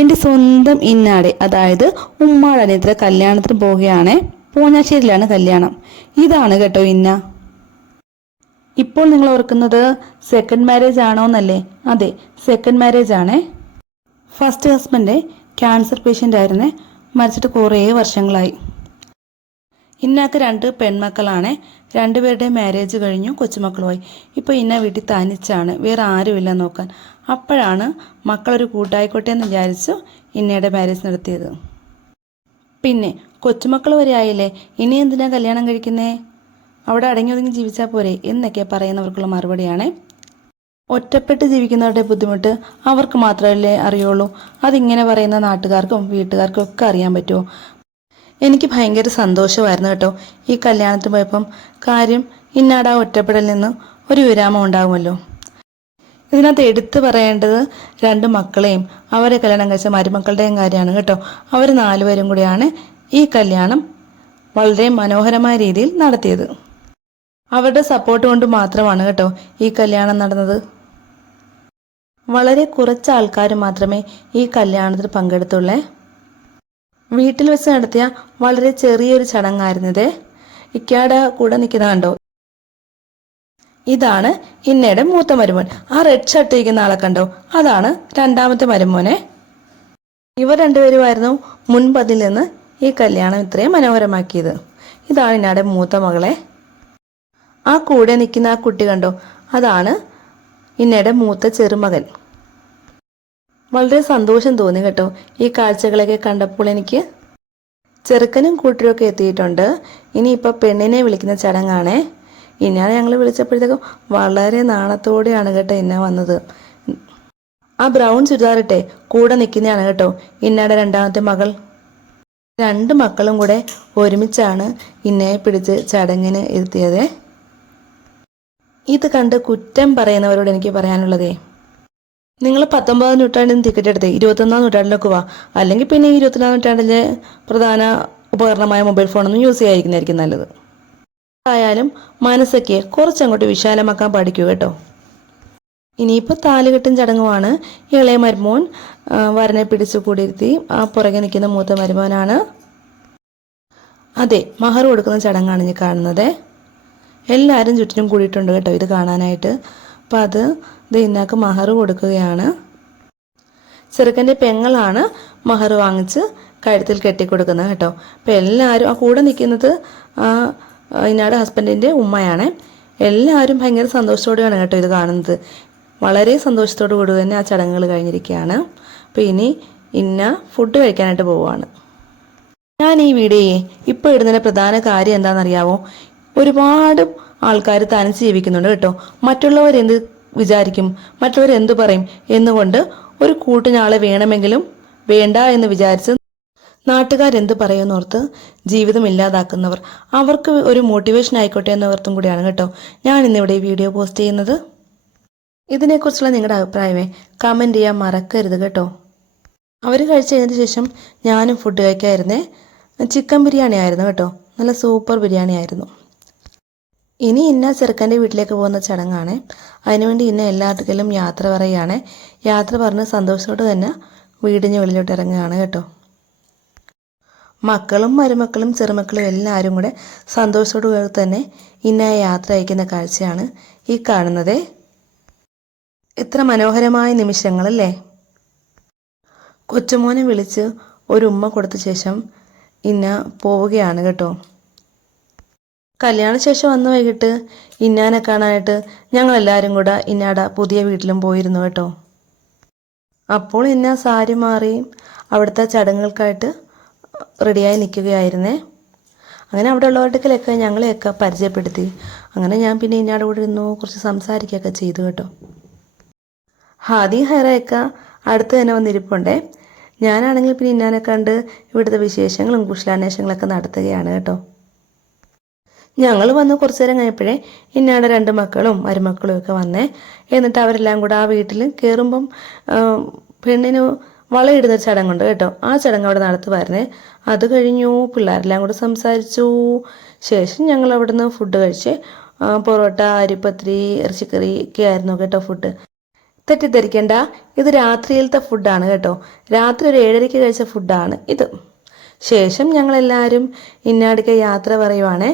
എൻ്റെ സ്വന്തം ഇന്നാടെ, അതായത് ഉമ്മാടെ അനിയത്തിയുടെ കല്യാണത്തിന് പോവുകയാണ്. പൂഞ്ഞാശ്ശേരിയിലാണ് കല്യാണം. ഇതാണ് കേട്ടോ ഇന്ന. ഇപ്പോൾ നിങ്ങൾ ഓർക്കുന്നത് സെക്കൻഡ് മാരേജ് ആണോ എന്നല്ലേ? അതെ, സെക്കൻഡ് മാരേജ് ആണേ. ഫസ്റ്റ് ഹസ്ബൻഡ് ക്യാൻസർ പേഷ്യൻ്റ് ആയിരുന്നേ. മരിച്ചിട്ട് കുറേ വർഷങ്ങളായി. ഇന്നാക്ക് 2 പെൺമക്കളാണ്. രണ്ടുപേരുടെ മാരേജ് കഴിഞ്ഞു, കൊച്ചുമക്കളുമായി. ഇപ്പോൾ ഇന്ന വീട്ടിൽ തനിച്ചാണ്, വേറെ ആരുമില്ല നോക്കാൻ. അപ്പോഴാണ് മക്കളൊരു കൂട്ടായിക്കോട്ടെ എന്ന് വിചാരിച്ചു ഇന്നയുടെ മാരേജ് നടത്തിയത്. പിന്നെ കൊച്ചുമക്കൾ വരെ ആയില്ലേ, ഇനി എന്തിനാ കല്യാണം കഴിക്കുന്നേ? അവിടെ അടങ്ങി ഒതുങ്ങി ജീവിച്ചാൽ പോരെ എന്നൊക്കെ പറയുന്നവർക്കുള്ള മറുപടിയാണ്. ഒറ്റപ്പെട്ട് ജീവിക്കുന്നവരുടെ ബുദ്ധിമുട്ട് അവർക്ക് മാത്രമല്ലേ അറിയുള്ളൂ. അതിങ്ങനെ പറയുന്ന നാട്ടുകാർക്കും വീട്ടുകാർക്കും ഒക്കെ അറിയാൻ പറ്റുമോ? എനിക്ക് ഭയങ്കര സന്തോഷമായിരുന്നു കേട്ടോ ഈ കല്യാണത്തിന് പോയപ്പം. കാര്യം ഇന്നാടാ ഒറ്റപ്പെടലിൽ നിന്ന് ഒരു വിരാമം ഉണ്ടാകുമല്ലോ. ഇതിനകത്ത് എടുത്തു പറയേണ്ടത് 2 മക്കളെയും അവരെ കല്യാണം കഴിച്ച മരുമക്കളുടെയും കാര്യമാണ് കേട്ടോ. അവർ 4 പേരും കൂടിയാണ് ഈ കല്യാണം വളരെ മനോഹരമായ രീതിയിൽ നടത്തിയത്. അവരുടെ സപ്പോർട്ട് കൊണ്ട് മാത്രമാണ് കേട്ടോ ഈ കല്യാണം നടന്നത്. വളരെ കുറച്ച് ആൾക്കാർ മാത്രമേ ഈ കല്യാണത്തിൽ പങ്കെടുത്തുള്ളേ. വീട്ടിൽ വെച്ച് നടത്തിയ വളരെ ചെറിയൊരു ചടങ്ങായിരുന്നത്. ഇക്കയുടെ കൂടെ നിൽക്കുന്ന കണ്ടോ, ഇതാണ് ഇന്നയുടെ മൂത്ത മരുമോൻ. ആ റെഡ് ഷർട്ട് ഇരിക്കുന്ന ആളെ കണ്ടോ, അതാണ് 2ാമത്തെ മരുമോനെ. ഇവർ 2 പേരുമായിരുന്നു മുൻപതിൽ നിന്ന് ഈ കല്യാണം ഇത്രയും മനോഹരമാക്കിയത്. ഇതാണ് ഇന്നയുടെ മൂത്ത മകളെ. ആ കൂടെ നിൽക്കുന്ന ആ കുട്ടി കണ്ടോ, അതാണ് ഇന്നയുടെ മൂത്ത ചെറുമകൻ. വളരെ സന്തോഷം തോന്നി കേട്ടോ ഈ കാഴ്ചകളൊക്കെ കണ്ടപ്പോൾ എനിക്ക്. ചെറുക്കനും കൂട്ടരൊക്കെ എത്തിയിട്ടുണ്ട്. ഇനിയിപ്പോൾ പെണ്ണിനെ വിളിക്കുന്ന ചടങ്ങാണേ. ഇന്നാണ് ഞങ്ങൾ വിളിച്ചപ്പോഴത്തേക്കും വളരെ നാണത്തോടെയാണ് കേട്ടോ ഇന്ന വന്നത്. ആ ബ്രൗൺ ചുരിദാറിട്ടെ കൂടെ നിൽക്കുന്നതാണ് കേട്ടോ ഇന്നയുടെ 2ാമത്തെ മകൾ. 2 മക്കളും കൂടെ ഒരുമിച്ചാണ് ഇന്നയെ പിടിച്ച് ചടങ്ങിന് എത്തിയത്. ഇത് കണ്ട് കുറ്റം പറയുന്നവരോട് എനിക്ക് പറയാനുള്ളതേ, നിങ്ങൾ 19ാം നൂറ്റാണ്ടിൽ നിന്ന് ടിക്കറ്റ് എടുത്തേ 21ാം നൂറ്റാണ്ടിലേക്ക് വാ. അല്ലെങ്കിൽ പിന്നെ ഈ 24ാം നൂറ്റാണ്ടിലെ പ്രധാന ഉപകരണമായ മൊബൈൽ ഫോണൊന്നും യൂസ് ചെയ്യാതിരിക്കുന്നതായിരിക്കും നല്ലത്. ആയാലും മനസ്സൊക്കെ കുറച്ചങ്ങോട്ട് വിശാലമാക്കാൻ പഠിക്കൂ കേട്ടോ. ഇനിയിപ്പോൾ താലികെട്ടും ചടങ്ങുമാണ്. ഇളയ മരുമോൻ വരനെ പിടിച്ചു കൂടിയിരുത്തി ആ പുറകെ നിൽക്കുന്ന മൂത്ത മരുമോനാണ്. അതെ, മഹർ കൊടുക്കുന്ന ചടങ്ങാണ് ഇനി കാണുന്നത്. എല്ലാവരും ചുറ്റിനും കൂടിയിട്ടുണ്ട് കേട്ടോ ഇത് കാണാനായിട്ട്. അപ്പം അത് ഇന്നാക്ക് മഹർ കൊടുക്കുകയാണ്. ചെറുക്കൻ്റെ പെങ്ങളാണ് മഹർ വാങ്ങിച്ച് കഴുത്തിൽ കെട്ടിക്കൊടുക്കുന്നത് കേട്ടോ. അപ്പം എല്ലാവരും ആ കൂടെ നിൽക്കുന്നത് ഇന്നയുടെ ഹസ്ബൻഡിൻ്റെ ഉമ്മയാണ്. എല്ലാവരും ഭയങ്കര സന്തോഷത്തോടെയാണ് കേട്ടോ ഇത് കാണുന്നത്. വളരെ സന്തോഷത്തോടു കൂടി തന്നെ ആ ചടങ്ങുകൾ കഴിഞ്ഞിരിക്കുകയാണ്. അപ്പോൾ ഇനി ഇന്ന ഫുഡ് കഴിക്കാനായിട്ട് പോവുകയാണ്. ഞാൻ ഈ വീഡിയോയെ ഇപ്പോൾ ഇടുന്നതിൻ്റെ പ്രധാന കാര്യം എന്താണെന്നറിയാമോ? ഒരുപാട് ആൾക്കാർ തനിച്ച് ജീവിക്കുന്നുണ്ട് കേട്ടോ. മറ്റുള്ളവരെന്ത് വിചാരിക്കും, മറ്റുള്ളവരെന്തു പറയും എന്നുകൊണ്ട് ഒരു കൂട്ടിനാളെ വേണമെങ്കിലും വേണ്ട എന്ന് വിചാരിച്ച് നാട്ടുകാരെന്ത് പറയുമെന്നോർത്ത് ജീവിതം ഇല്ലാതാക്കുന്നവർ, അവർക്ക് ഒരു മോട്ടിവേഷൻ ആയിക്കോട്ടെ എന്നോർത്തും കൂടിയാണ് കേട്ടോ ഞാൻ ഇന്നിവിടെ ഈ വീഡിയോ പോസ്റ്റ് ചെയ്യുന്നത്. ഇതിനെക്കുറിച്ചുള്ള നിങ്ങളുടെ അഭിപ്രായമേ കമൻറ്റ് ചെയ്യാൻ മറക്കരുത് കേട്ടോ. അവർ കഴിച്ച് കഴിഞ്ഞതിന് ശേഷം ഞാനും ഫുഡ് കഴിക്കാമായിരുന്നേ. ചിക്കൻ ബിരിയാണി ആയിരുന്നു കേട്ടോ, നല്ല സൂപ്പർ ബിരിയാണി ആയിരുന്നു. ഇനി ഇന്ന ചെറുക്കൻ്റെ വീട്ടിലേക്ക് പോകുന്ന ചടങ്ങാണ്. അതിനുവേണ്ടി ഇന്ന എല്ലാത്തിലും യാത്ര പറയുകയാണ്. യാത്ര പറഞ്ഞ് സന്തോഷത്തോടെ തന്നെ വീടിന് വെളിയിലോട്ട് ഇറങ്ങുകയാണ് കേട്ടോ. മക്കളും മരുമക്കളും ചെറുമക്കളും എല്ലാവരും കൂടെ സന്തോഷത്തോടു തന്നെ ഇന്ന യാത്ര അയക്കുന്ന കാഴ്ചയാണ് ഈ കാണുന്നത്. എത്ര മനോഹരമായ നിമിഷങ്ങളല്ലേ. കൊച്ചുമോനെ വിളിച്ച് ഒരു ഉമ്മ കൊടുത്ത ശേഷം ഇന്ന പോവുകയാണ് കേട്ടോ. കല്യാണശേഷം അന്ന് വൈകിട്ട് ഇന്നാനെ കാണാനായിട്ട് ഞങ്ങളെല്ലാവരും കൂടെ ഇന്നാടെ പുതിയ വീട്ടിലും പോയിരുന്നു കേട്ടോ. അപ്പോൾ ഇന്ന സാരി മാറി അവിടുത്തെ ചടങ്ങുകൾക്കായിട്ട് റെഡിയായി നിൽക്കുകയായിരുന്നേ. അങ്ങനെ അവിടെ ഉള്ളവർക്കൊക്കെ ഞങ്ങളെയൊക്കെ പരിചയപ്പെടുത്തി. അങ്ങനെ ഞാൻ പിന്നെ ഇന്നാടെ കൂടെ ഇരുന്നു കുറച്ച് സംസാരിക്കുകയൊക്കെ ചെയ്തു കേട്ടോ. ഹാദി ഹൈറയൊക്കെ അടുത്ത് തന്നെ വന്നിരിപ്പുണ്ടേ. ഞാനാണെങ്കിൽ പിന്നെ ഇന്നാനെ കണ്ട് ഇവിടുത്തെ വിശേഷങ്ങളും കുശലാന്വേഷണങ്ങളൊക്കെ നടത്തുകയാണ് കേട്ടോ. ഞങ്ങൾ വന്ന് കുറച്ചു നേരം കഴിഞ്ഞപ്പോഴേ ഇന്നാടെ 2 മക്കളും മരുമക്കളും ഒക്കെ വന്നേ. എന്നിട്ട് അവരെല്ലാം കൂടെ ആ വീട്ടിൽ കയറുമ്പം പെണ്ണിന് വളയിടുന്നൊരു ചടങ്ങുണ്ട് കേട്ടോ. ആ ചടങ്ങ് അവിടെ നടത്തുമായിരുന്നേ. അത് കഴിഞ്ഞു പിള്ളേരെല്ലാം കൂടെ സംസാരിച്ചു. ശേഷം ഞങ്ങൾ അവിടുന്ന് ഫുഡ് കഴിച്ച് പൊറോട്ട, അരിപ്പത്തിരി, ഇറച്ചിക്കറി ഒക്കെ ആയിരുന്നു കേട്ടോ ഫുഡ്. തെറ്റിദ്ധരിക്കണ്ട, ഇത് രാത്രിയിലത്തെ ഫുഡാണ് കേട്ടോ. രാത്രി ഒരു 7:30 കഴിച്ച ഫുഡാണ് ഇത്. ശേഷം ഞങ്ങളെല്ലാവരും ഇന്നാടിക്ക് യാത്ര പറയുവാണേ.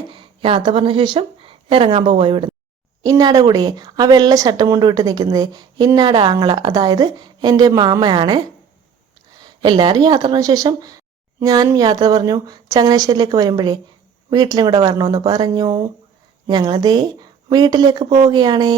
യാത്ര പറഞ്ഞ ശേഷം ഇറങ്ങാൻ പോവുക ഇവിടുന്ന്. ഇന്നാടെ കൂടെ ആ വെള്ള ഷർട്ട് മുണ്ട് വിട്ട് നിൽക്കുന്നത് ഇന്നാടെ ആങ്ങള, അതായത് എൻ്റെ മാമയാണേ. എല്ലാവരും യാത്ര പറഞ്ഞ ശേഷം ഞാനും യാത്ര പറഞ്ഞു. ചങ്ങനാശ്ശേരിയിലേക്ക് വരുമ്പോഴേ വീട്ടിലും കൂടെ വരണമെന്ന് പറഞ്ഞു. ഞങ്ങളതേ വീട്ടിലേക്ക് പോവുകയാണേ.